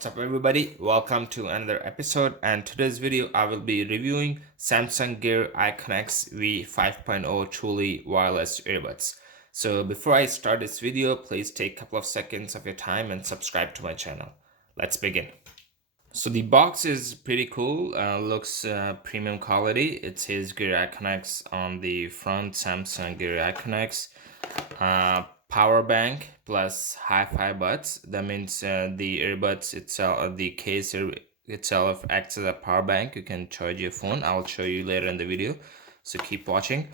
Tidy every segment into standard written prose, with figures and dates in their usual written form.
What's up everybody, welcome to another episode, and today's video I will be reviewing Samsung Gear IconX V5.0 Truly Wireless Earbuds. So before I start this video, please take a couple of seconds of your time and subscribe to my channel. Let's begin. So the box is pretty cool, looks premium quality. It says Gear IconX on the front, Samsung Gear IconX. Power bank plus hi-fi buds. That means the earbuds itself, the case itself acts as a power bank. You can charge your phone. I'll show you later in the video, so keep watching.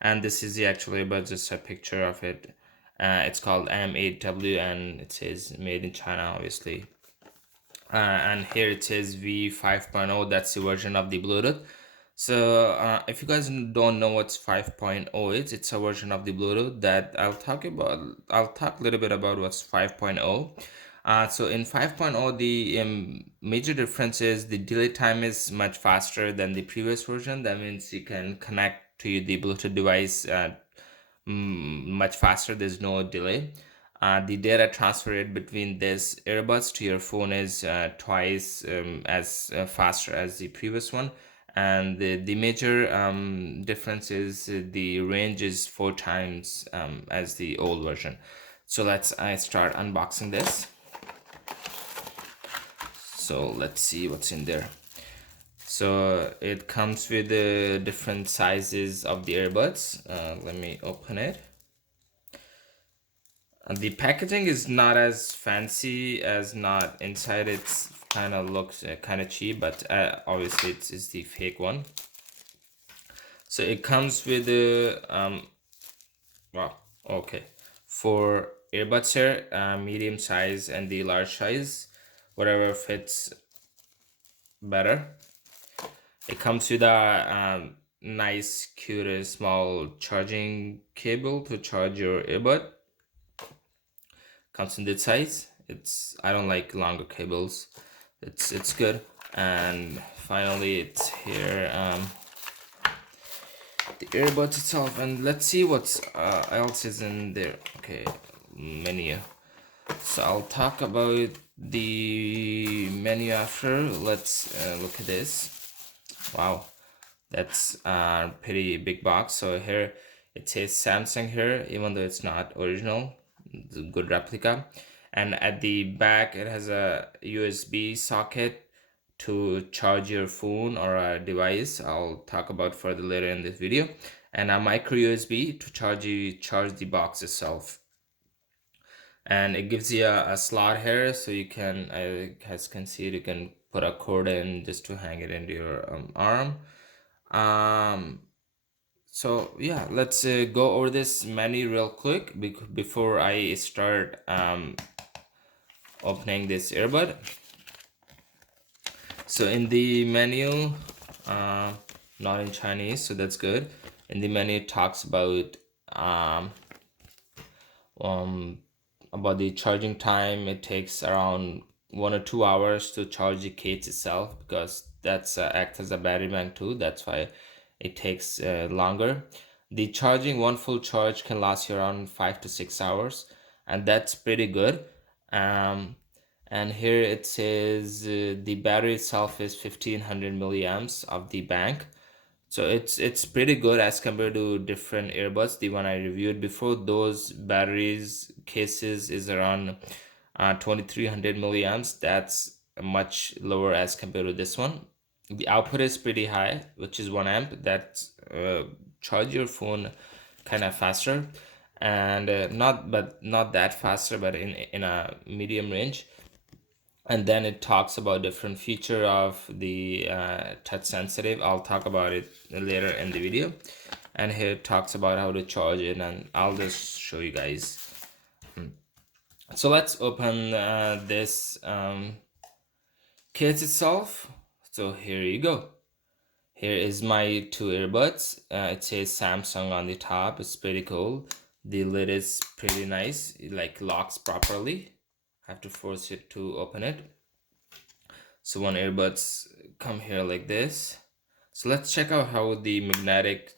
And this is the actual earbuds, just a picture of it. It's called M8W and it says made in China, obviously. And here it says V5.0, that's the version of the Bluetooth. So if you guys don't know what's 5.0 is, it's a version of the Bluetooth that I'll talk a little bit about what's 5.0. So in 5.0, the major difference is the delay time is much faster than the previous version. That means you can connect to the Bluetooth device much faster. There's no delay. The data transfer rate between this earbuds to your phone is twice as faster as the previous one. And the major difference is the range is 4 times as the old version. So I start unboxing this. So let's see what's in there. So it comes with the different sizes of the earbuds. Let me open it. The packaging is not as fancy as not inside. It's kind of looks kind of cheap, but obviously it's the fake one. So it comes with the wow, okay, for earbuds here, medium size and the large size, whatever fits better. It comes with a nice, cute, small charging cable to charge your earbud. Comes in this size. I don't like longer cables. It's good. And finally it's here, the earbuds itself. And let's see what's else is in there. Okay, menu. So I'll talk about the menu after. Let's look at this. Wow, that's a pretty big box. So here it says Samsung here, even though it's not original. It's a good replica. And at the back it has a USB socket to charge your phone or a device. I'll talk about further later in this video. And a micro USB to charge the box itself. And it gives you a slot here, so you can, as you can see, you can put a cord in just to hang it into your arm. So yeah, let's go over this menu real quick before I start opening this earbud. So in the menu, not in Chinese, so that's good. In the menu it talks about the charging time. It takes around 1 or 2 hours to charge the case itself, because that's acts as a battery bank too. That's why it takes longer. The charging, one full charge can last you around 5 to 6 hours, and that's pretty good. And here it says the battery itself is 1500 milliamps of the bank. So it's pretty good as compared to different earbuds. The one I reviewed before, those batteries cases is around 2300 milliamps. That's much lower as compared to this one. The output is pretty high, which is 1 amp. That charge your phone kind of faster, and not that faster, but in a medium range. And then it talks about different feature of the touch sensitive. I'll talk about it later in the video. And here it talks about how to charge it, and I'll just show you guys. So let's open this case itself. So here you go. Here is my 2 earbuds. It says Samsung on the top. It's pretty cool. The lid is pretty nice. It like locks properly. I have to force it to open it. So one earbuds come here like this. So let's check out how the magnetic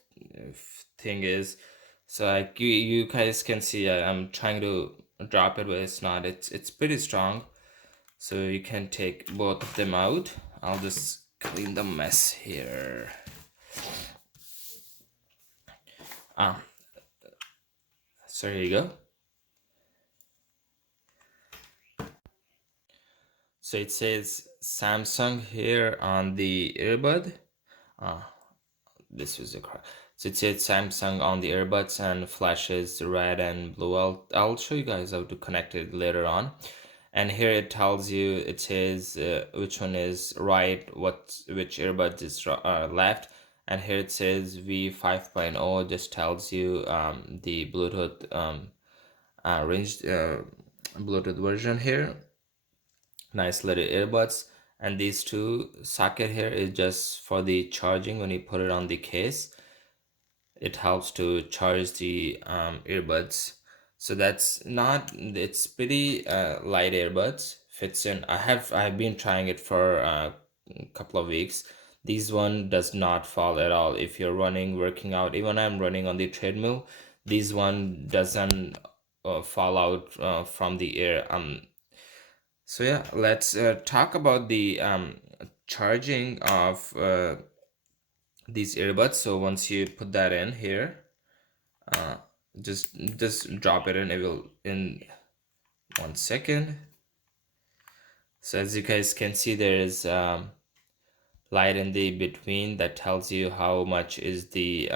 thing is. So like you guys can see, I'm trying to drop it, but it's not. It's pretty strong. So you can take both of them out. I'll just clean the mess here. So here you go. So it says Samsung here on the earbud. This was a crack. So it says Samsung on the earbuds and flashes red and blue. I'll show you guys how to connect it later on. And here it tells you, it says which one is right, which earbuds is left. And here it says V5.0, just tells you the Bluetooth range Bluetooth version here. Nice little earbuds. And these two socket here is just for the charging. When you put it on the case, it helps to charge the earbuds. So that's not, it's pretty light earbuds, fits in. I've been trying it for a couple of weeks. This one does not fall at all if you're running, working out. Even I'm running on the treadmill, this one doesn't fall out from the ear. So yeah, let's talk about the charging of these earbuds. So once you put that in here, uh, just drop it in. It will in 1 second. So as you guys can see, there is light in the between that tells you how much is the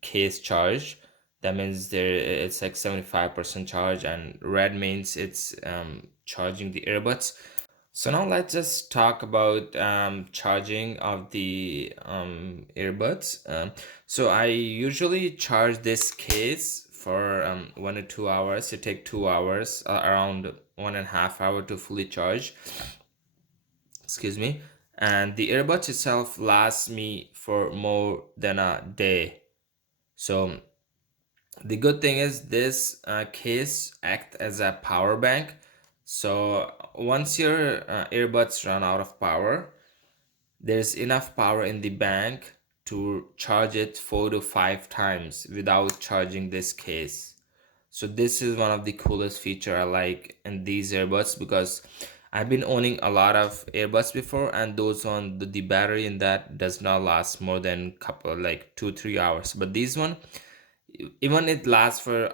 case charge. That means there it's like 75% charge, and red means it's charging the earbuds. So now let's just talk about charging of the earbuds. So I usually charge this case for 1 to 2 hours. It takes 2 hours, around 1.5 hours to fully charge. Excuse me. And the earbuds itself lasts me for more than a day. So the good thing is this case acts as a power bank. So once your earbuds run out of power, there's enough power in the bank to charge it 4 to 5 times without charging this case. So this is one of the coolest feature I like in these earbuds, because I've been owning a lot of earbuds before, and those on the battery in that does not last more than couple, like 2-3 hours. But this one, even it lasts for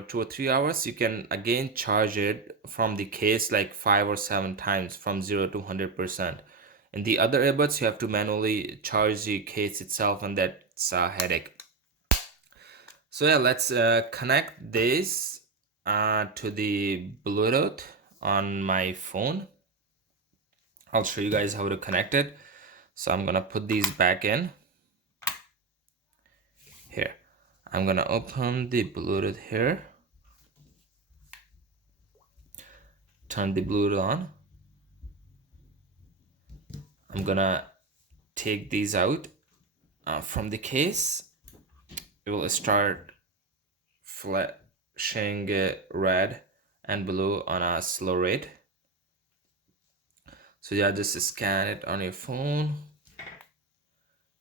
2 or 3 hours, you can again charge it from the case like 5 or 7 times from 0 to 100%. In the other earbuds, you have to manually charge the case itself, and that's a headache. So yeah, let's connect this to the Bluetooth on my phone. I'll show you guys how to connect it. So I'm gonna put these back in here. I'm gonna open the Bluetooth here, turn the Bluetooth on. I'm gonna take these out from the case. It will start flashing red and blue on a slow rate. So yeah, just scan it on your phone.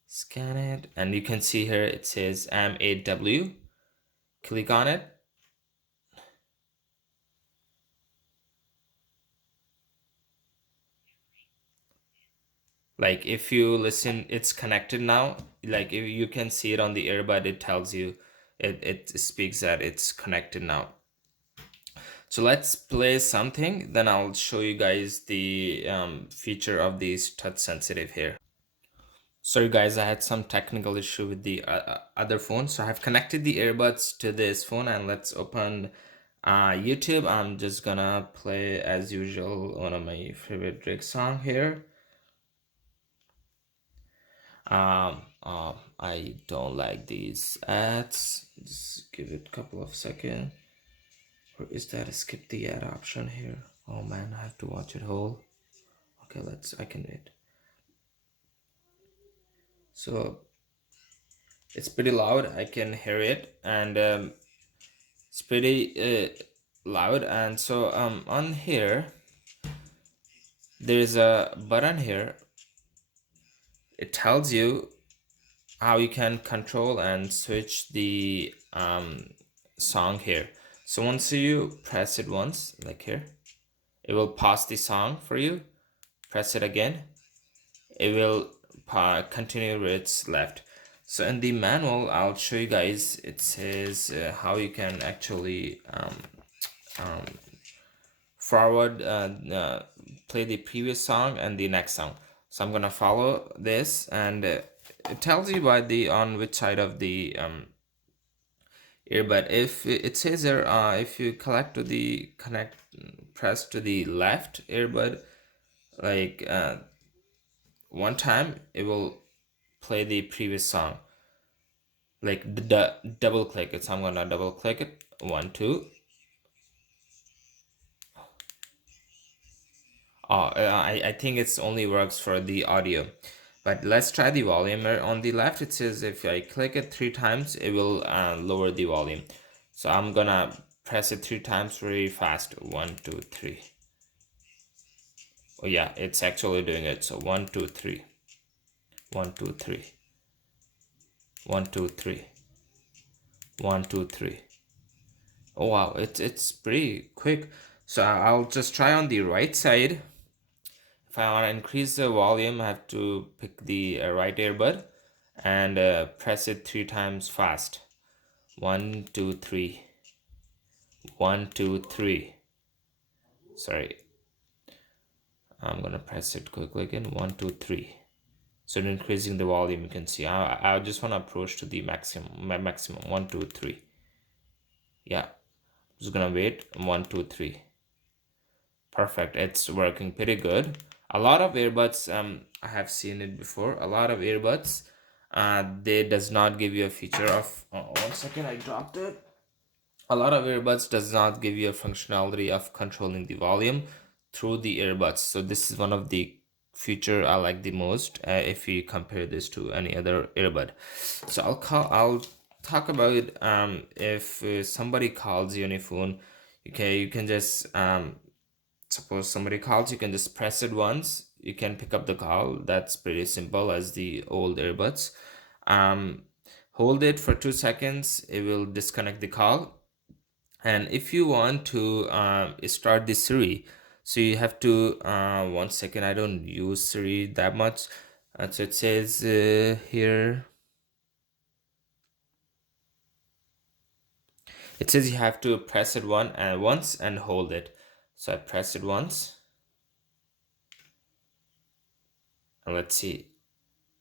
Scan it, and you can see here it says M8W. Click on it. Like if you listen, it's connected now. Like if you can see it on the earbud, it tells you, it speaks that it's connected now. So let's play something, then I'll show you guys the feature of these touch sensitive here. Sorry guys, I had some technical issue with the other phone. So I have connected the earbuds to this phone, and let's open YouTube. I'm just gonna play as usual one of my favorite Drake song here. I don't like these ads. Just give it a couple of seconds. Or is that a skip the ad option here? Oh man, I have to watch it whole. Okay, I can wait. So it's pretty loud. I can hear it, and it's pretty loud. And so on here, there's a button here. It tells you how you can control and switch the song here. So once you press it once, like here, it will pause the song for you. Press it again, it will continue where it's left. So in the manual, I'll show you guys. It says how you can actually forward play the previous song and the next song. So I'm gonna follow this, and it tells you by the on which side of the earbud. If it says there, if you press to the left earbud, like one time, it will play the previous song. Like double click it. So I'm gonna double click it. 1, 2. Oh, I think it's only works for the audio. But let's try the volume. On the left, it says if I click it 3 times, it will lower the volume. So I'm gonna press it 3 times very fast. 1, 2, 3. Oh yeah, it's actually doing it. So 1, 2, 3. 1, 2, 3. 1, 2, 3. 1, 2, 3. Oh wow, it's pretty quick. So I'll just try on the right side. If I want to increase the volume, I have to pick the right earbud and press it 3 times fast. 1, 2, 3. 1, 2, 3. Sorry, I'm gonna press it quickly again. 1, 2, 3. So increasing the volume, you can see I just want to approach to the maximum. 1, 2, 3. Yeah, just gonna wait. 1, 2, 3. Perfect, it's working pretty good. A lot of earbuds, I have seen it before. A lot of earbuds, they does not give you a feature of 1 second, I dropped it. A lot of earbuds does not give you a functionality of controlling the volume through the earbuds. So this is one of the feature I like the most if you compare this to any other earbud. So I'll talk about if somebody calls you on your phone. Okay, you can just suppose somebody calls, you can just press it once, you can pick up the call. That's pretty simple as the old earbuds. Hold it for 2 seconds, it will disconnect the call. And if you want to start the Siri, so you have to 1 second, I don't use Siri that much. So it says here, it says you have to press it once and hold it. So I press it once, and let's see.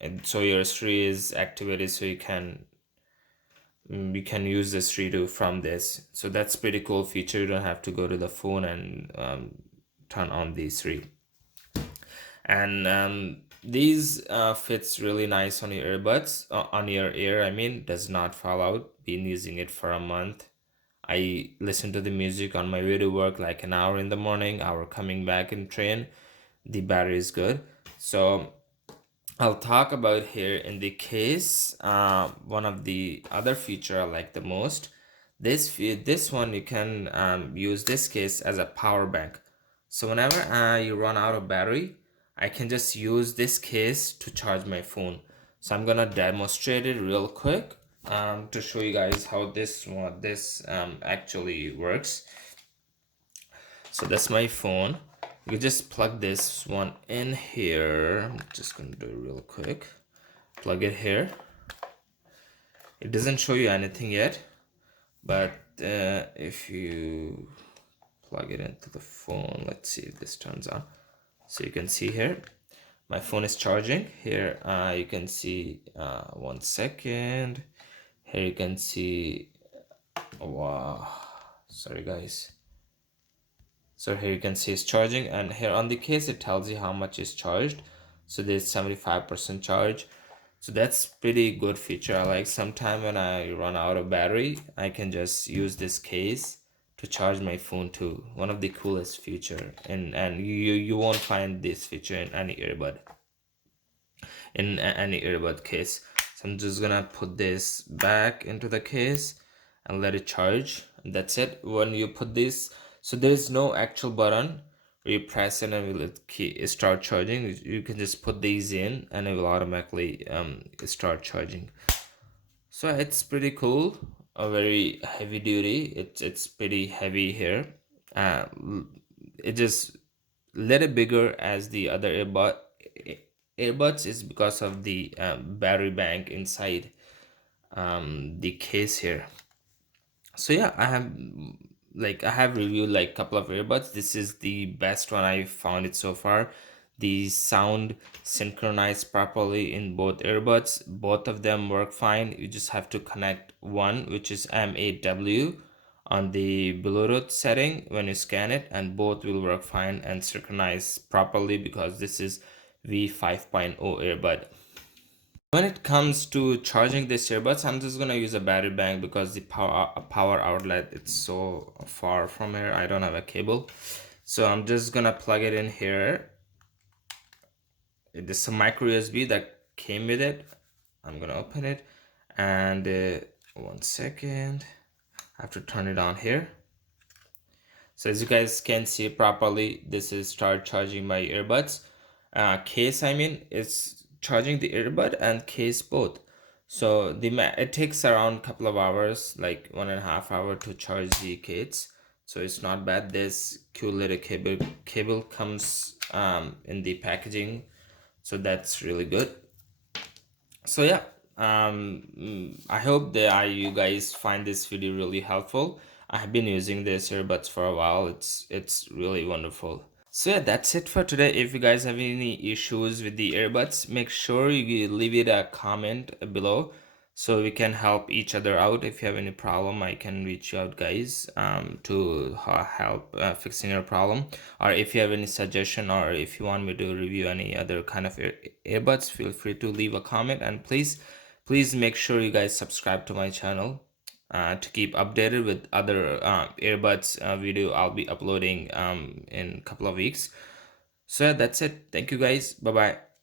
And so your Siri is activated, so you can use the Siri from this. So that's pretty cool feature. You don't have to go to the phone and turn on the Siri. And these fits really nice on your earbuds, on your ear, I mean, does not fall out. Been using it for a month. I listen to the music on my way to work, like an hour in the morning, hour coming back in train. The battery is good. So I'll talk about here in the case, one of the other feature I like the most. This one, you can use this case as a power bank. So whenever you run out of battery, I can just use this case to charge my phone. So I'm gonna demonstrate it real quick to show you guys how this actually works. So that's my phone. You just plug this one in here. I'm just gonna do it real quick. Plug it here. It doesn't show you anything yet, but if you plug it into the phone, let's see if this turns on. So you can see here, my phone is charging. Here you can see 1 second. Here you can see, wow, sorry guys. So here you can see it's charging, and here on the case it tells you how much is charged. So there's 75% charge. So that's pretty good feature. I like sometime when I run out of battery, I can just use this case to charge my phone too. One of the coolest feature, and you won't find this feature in any earbud case. So I'm just gonna put this back into the case and let it charge, and that's it. When you put this, so there's no actual button where you press it and it will start charging. You can just put these in and it will automatically start charging. So it's pretty cool, a very heavy duty. It's pretty heavy here. it just little bigger as the other earbuds is because of the battery bank inside the case here. So yeah, I have reviewed like couple of earbuds. This is the best one I found it so far. The sound synchronized properly in both earbuds. Both of them work fine. You just have to connect one, which is M8W, on the Bluetooth setting when you scan it, and both will work fine and synchronize properly because this is V5.0 earbud. When it comes to charging this earbuds, I'm just gonna use a battery bank because the power outlet, it's so far from here. I don't have a cable, so I'm just gonna plug it in here. This is a micro USB that came with it. I'm gonna open it, and 1 second, I have to turn it on here. So as you guys can see properly, this is start charging my earbuds. Case, I mean, it's charging the earbud and case both. So it takes around a couple of hours, like 1.5 hours to charge the case. So it's not bad. This cool little cable comes in the packaging, so that's really good. So yeah, I hope that you guys find this video really helpful. I have been using this earbuds for a while. It's really wonderful. So yeah, that's it for today. If you guys have any issues with the earbuds, make sure you leave it a comment below so we can help each other out. If you have any problem, I can reach you out, guys, to help fixing your problem. Or if you have any suggestion, or if you want me to review any other kind of earbuds, feel free to leave a comment. And please make sure you guys subscribe to my channel to keep updated with other earbuds video I'll be uploading in a couple of weeks. So that's it. Thank you guys. Bye bye.